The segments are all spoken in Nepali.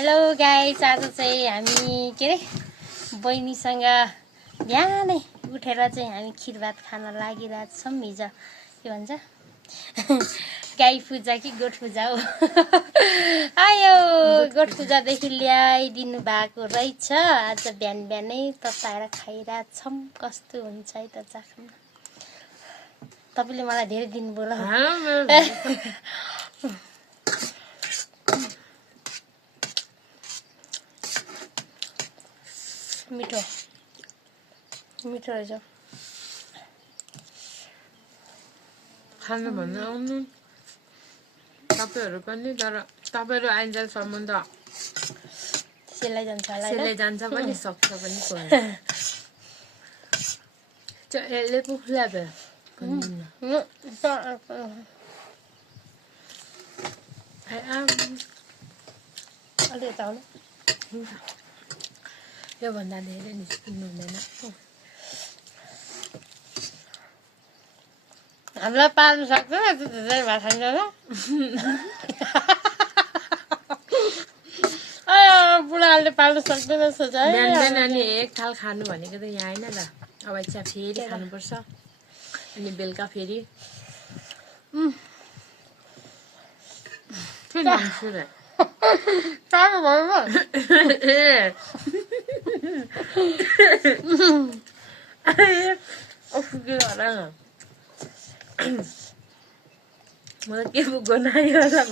हेलो गाइस, आज चाहिँ हामी के अरे बहिनीसँग बिहानै उठेर चाहिँ हामी खिर भात खान लागिरहेको छौँ। हिजो के भन्छ गाई पूजा कि गोठ पूजा हो आयो गोठ पूजादेखि ल्याइदिनु भएको रहेछ। आज बिहान बिहानै तताएर खाइरहेको छौँ। कस्तो हुन्छ है त चाख्नु। तपाईँले मलाई धेरै दिन बोलाउनु मिठो मिठो रहेछ। खानु भन्नु आउनु तपाईँहरू पनि, तर तपाईँहरू आइन्जेलसम्म त सेलाइ जान्छ होला सेलाइ जान्छ पनि सक्छ पनि कोही यसले पुग्ला बे अलि यता आउनु। योभन्दा धेरै निस्किनु हुँदैन। हामीलाई पाल्नु सक्दैन त्यो धेरै भाषा बुढाहरूले पाल्नु सक्दैन। बिहान बिहान अनि एक थाल खानु भनेको त यहाँ होइन त। अब इच्छा फेरि खानुपर्छ अनि बेलुका फेरि के भन्छु र सानो भयो म त के पो गनायो होला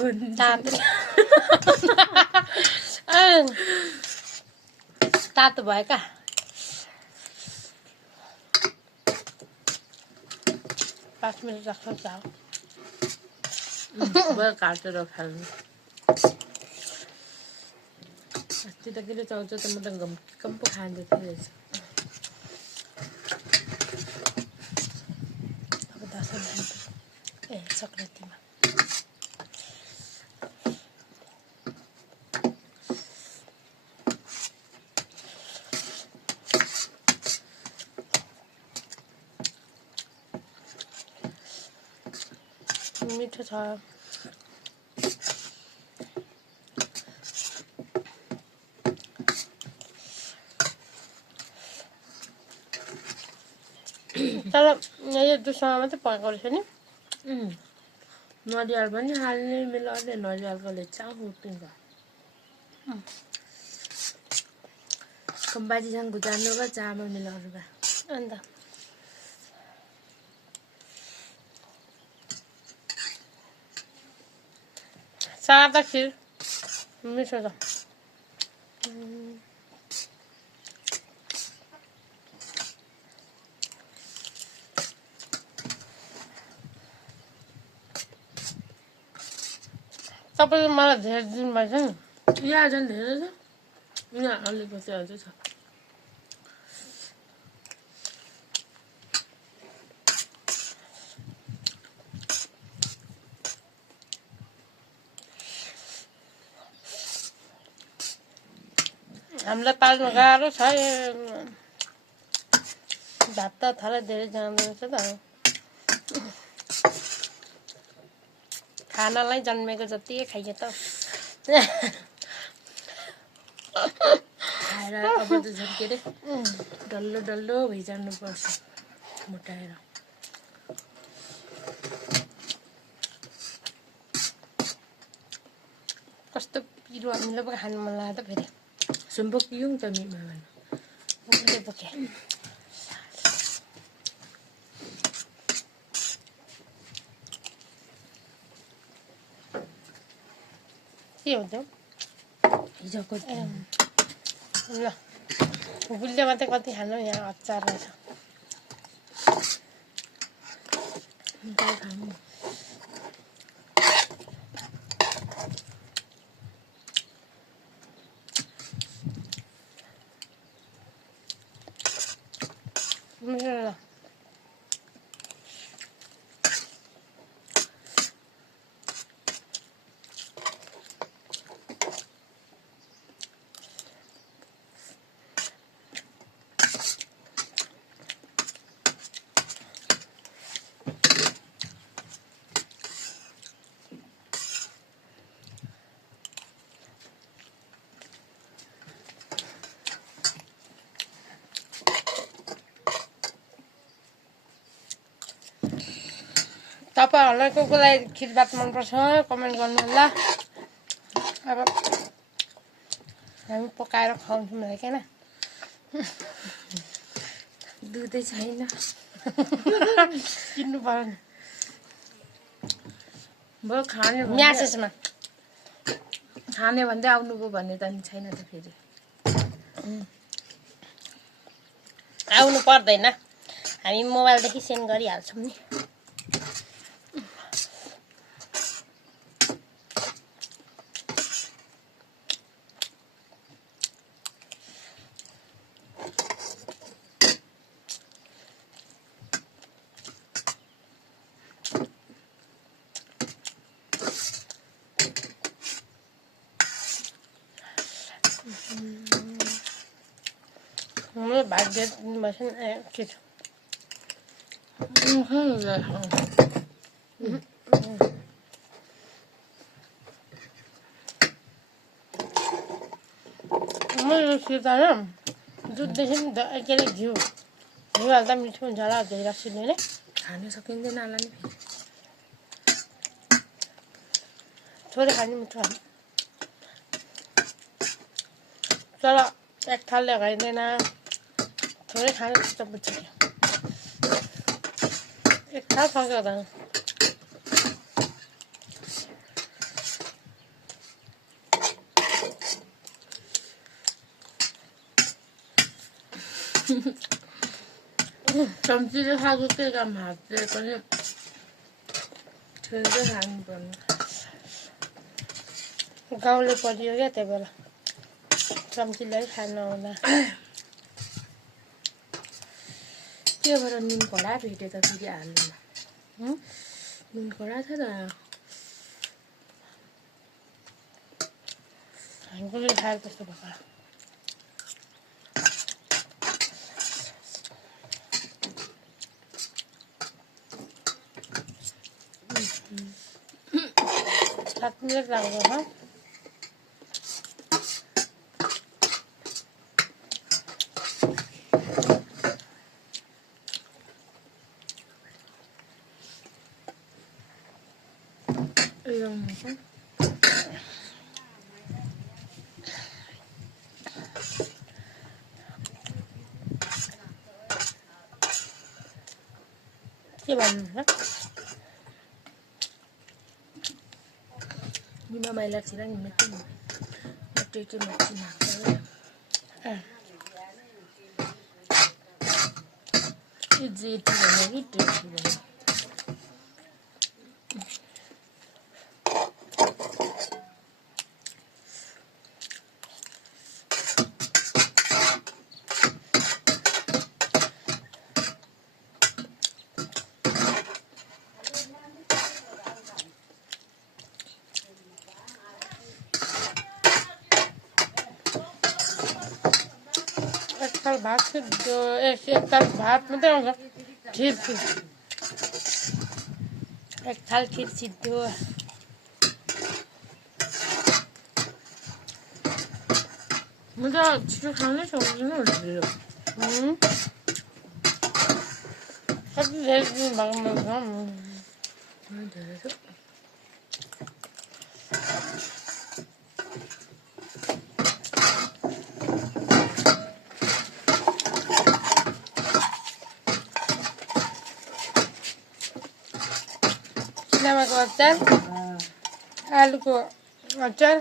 तातो भयो क्या। पाँच मिनट राख्छ चाउ काटेर खाल्नु। अस्ति त के चाउच त म त कम पो खाँदै थिएँ रहेछ। अब दसैँ ए सङ्क्रान्तिमा मिठो छ। तर यो दुधसँग मात्रै पकाएको रहेछ नि। नरिवल पनि हाल्ने मिलाउने नरिवलकोले चाउ उठ्छ। कम्बाजीसँग गुजार्नु भयो चामल मिलाउनु भयो अन्त सादा खिर मिठो छ। तपाईँले मलाई धेरै दिनु भएछ नि। यहाँ झन् धेरै छ। यहाँ अलिकति अझै छ। हामीलाई पाल्नु गाह्रो छ। भात त थालै धेरै जाँदैन छ त। खानालाई जन्मेको जति खाइयो त खाएर अब त झन् के अरे डल्लो डल्लो भइजानुपर्छ मोटाएर। कस्तो पिरो हामीले पो खानु मन लाग्यो त फेरि। सुम्बक पिउँ त मिमा उसले बोके के हुन्छ हिजोको ल गुलियो मात्रै कति खानु। यहाँ अचार रहेछ। खानु ल तपाईँहरूलाई को कोलाई खिर भात मनपर्छ कमेन्ट गर्नु होला। अब हामी पकाएर खुवाउँछौँ है किन दुधै छैन किन्नु पर्यो नि बरु खाने म्यासेजमा खाने भन्दै आउनुभयो भन्ने त नि छैन त फेरि आउनु पर्दैन हामी मोबाइलदेखि सेन्ड गरिहाल्छौँ नि। हाम्रो भाग्य दिनुभएछ नि के छ मेरो खिर त दुधदेखि के अरे घिउ हाल्दा मिठो हुन्छ होला धेरै रसिलो नै खान सकिँदैन होला नि फेरि थोरै खाने मिठो हाल्नु तर एक थालले खाइँदैन थोरै खानु त्यस्तो बुझ्छ एक थाल सक्छ त चम्चीले खाएको के काम हातले पनि ठेल्दै खानुपर्ने गाउँले परियो क्या त्यही बेला चम्चीलाई खानु आउँदा त्यो भएर नुन कडा भेट्यो त फेरि हाल्नुमा नुन कडा छ त हामीले खाएको त्यस्तो भएको सात मिनट लाग्छ ह के भन्नुहुन्छ निमा माइला छिरा नि मेटे मच्छी नाक्छ जेठी भने कि टेठी भने एक थाल भात एक थाल भात मात्रै आउँछ खिर एक थाल खिर सिद्धो म त छिटो खानै सक्दिनँ ढिलो कति धेरै दिन भएको धेरै छ सिनेमाको अचार आलुको अचार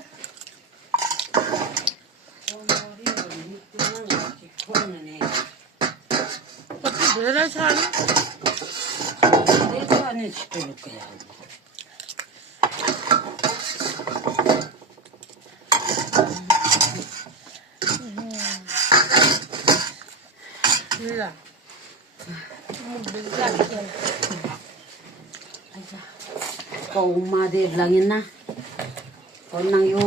कति धेरै छ अनि छिटो लुक्कै kau ma de langin na kau nang yo